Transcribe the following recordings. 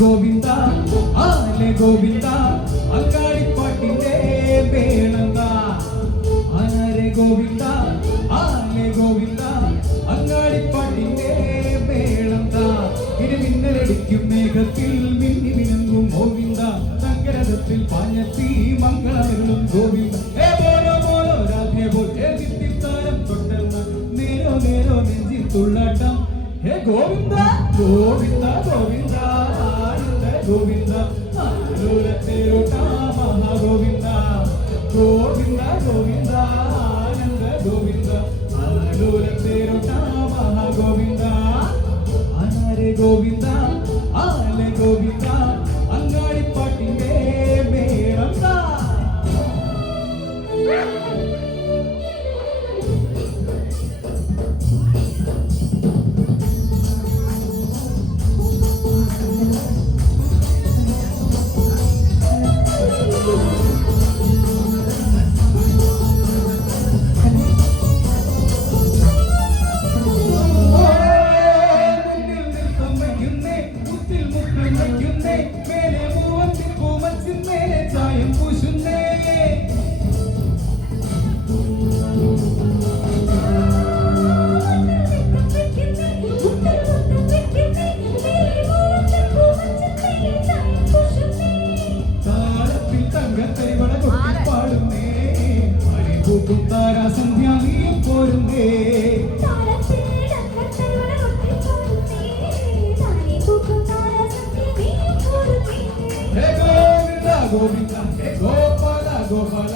ഗോവിന്ദ ആലെ ഗോവിന്ദ അങ്ങാടിപ്പാട്ടിന്റെ വേണന്ത ആനരെ ഗോവിന്ദ ആലെ ഗോവിന്ദ അങ്ങാടിപ്പാട്ടിന്റെ വേണന്ത ഇടിമിന്നലടിക്കും മേഘത്തിൽ മിന്നി മിനുങ്ങും ഗോവിന്ദ നഗരത്തിൽ പാഞ്ഞത്തി മംഗളമരുളും ഗോവിന്ദ ഏ ബോലോ ബോലോ രാധേ ബോൽ ഏ ദിത്തിത്താരം തൊട്ടെന്ന നേരോ നേരോ നെഞ്ചിൽ തുള്ളാട്ടം ഹേ ഗോവിന്ദ ഗോവിന്ദ ഗോവിന്ദ ആനന്ദ ഗോവിന്ദ ആനന്ദ മഹാഗോവിന്ദ ഗോവിന്ദ ഗോവിന്ദ ആനന്ദ ഗോവിന്ദ ആനന്ദ മഹാഗോവിന്ദ ആനരെ ഗോവിന്ദ ആലെ ഗോവിന്ദ അങ്ങാടിപ്പാട്ടിന്റെ മേളം സന്ധ്യാനിയും പോരുന്നേ ഗോവിന്ദ ഗോവിന്ദ ഗോപാല ഗോപാല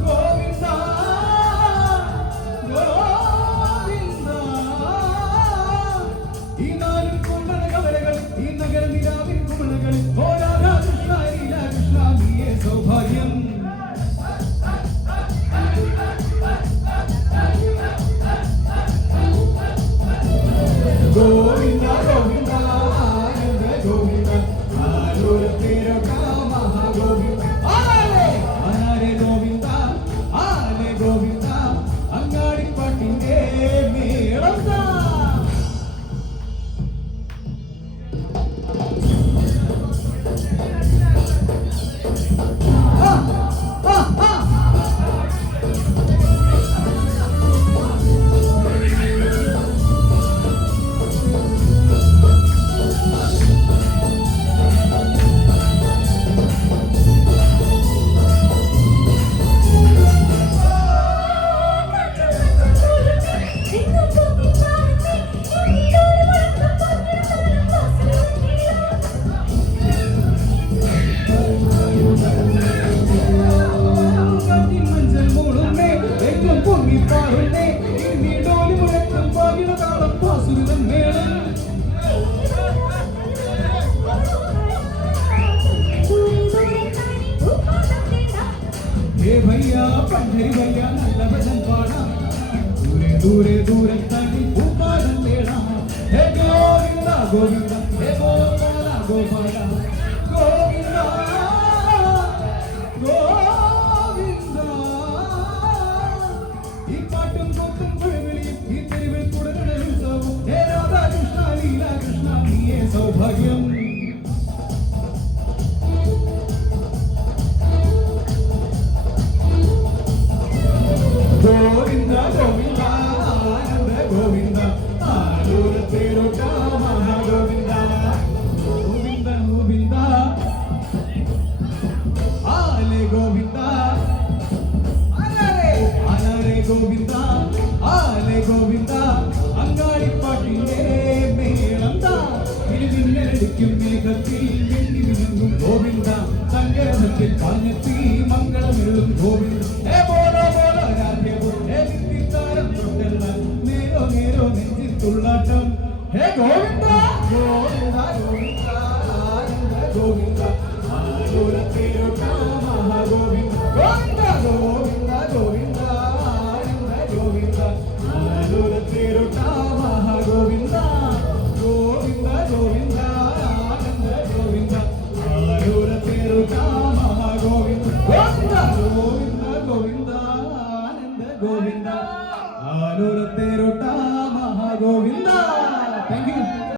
ഗോവിന്ദ ഗോവിന്ദ ഈ നാലും കുമള കവലകൾ ഈ നഗര നിലാവിൻ കുമളകൾ ഓ രാധാ കൃഷ്ണ ലീല കൃഷ്ണ നീയേ സൗഭാഗ്യം ഗോവിന്ദ ഗോവിന്ദ ആനന്ദ ഗോവിന്ദ ആലോലത്തേരോ മഹാഗോവിന്ദ ആനരെ ഗോവിന്ദ ആലെ ഗോവിന്ദ അങ്ങാടിപ്പാട്ടിന്റെ മേളം भैया पंडरी भैया नल्ल भजन पाड़ा दूरे दूरे दूरे तनी भूपालन लेना हे गोविंद गोविंद हे गोपाल गोपाल गोविंद गोविंद ഈ പാട്ടും കൊട്ടും കുഴവിളിയും ഈ തെരുവിൽ തുടരുന്ന ഉത്സവം ഹേ രാധാ കൃഷ്ണ ലീല കൃഷ്ണ നീയേ സൗഭാഗ്യം ഗോവിന്ദ ഗോവിന്ദ ആനന്ദ ഗോവിന്ദ ആലോലത്തേരോ മഹാഗോവിന്ദ ഗോവിന്ദ ഗോവിന്ദ ആലെ ഗോവിന്ദ ആനരെ ഗോവിന്ദ ആലെ ഗോവിന്ദ അങ്ങാടിപ്പാട്ടിന്റെ മേളം ഇടിമിന്നലടിക്കും മേഘത്തിൽ മിന്നി മിനുങ്ങും ഗോവിന്ദ സങ്കരത്തിൽ പാഞ്ഞത്തി മംഗളമിരുളും ഗോവിന്ദ ഹേ ബോലോ ബോലോ രാധേ ബോൽ ഹേ ദിത്തിത്താരം തൊട്ടെന്ന നേരോ നേരോ നെഞ്ചിൽ തുള്ളാട്ടം ഹേ ഗോവിന്ദ ഗോവിന്ദ ഗോവിന്ദ ആനന്ദ ഗോവിന്ദ ആലോലത്തേരോ മഹാഗോവിന്ദ ഗോവിന്ദ ഗോവിന്ദ ഗോവിന്ദ ആനന്ദ ഗോവിന്ദ ആലോലത്തേരോ മഹാഗോവിന്ദ ഗോവിന്ദ ഗോവിന്ദ ആനന്ദ ഗോവിന്ദ ആലോലത്തേരോ മഹാഗോവിന്ദ ഗോവിന്ദ ഗോവിന്ദ ഗോവിന്ദ ആനന്ദ ഗോവിന്ദ ആലോലത്തേരോ മഹാഗോവിന്ദ. Thank U.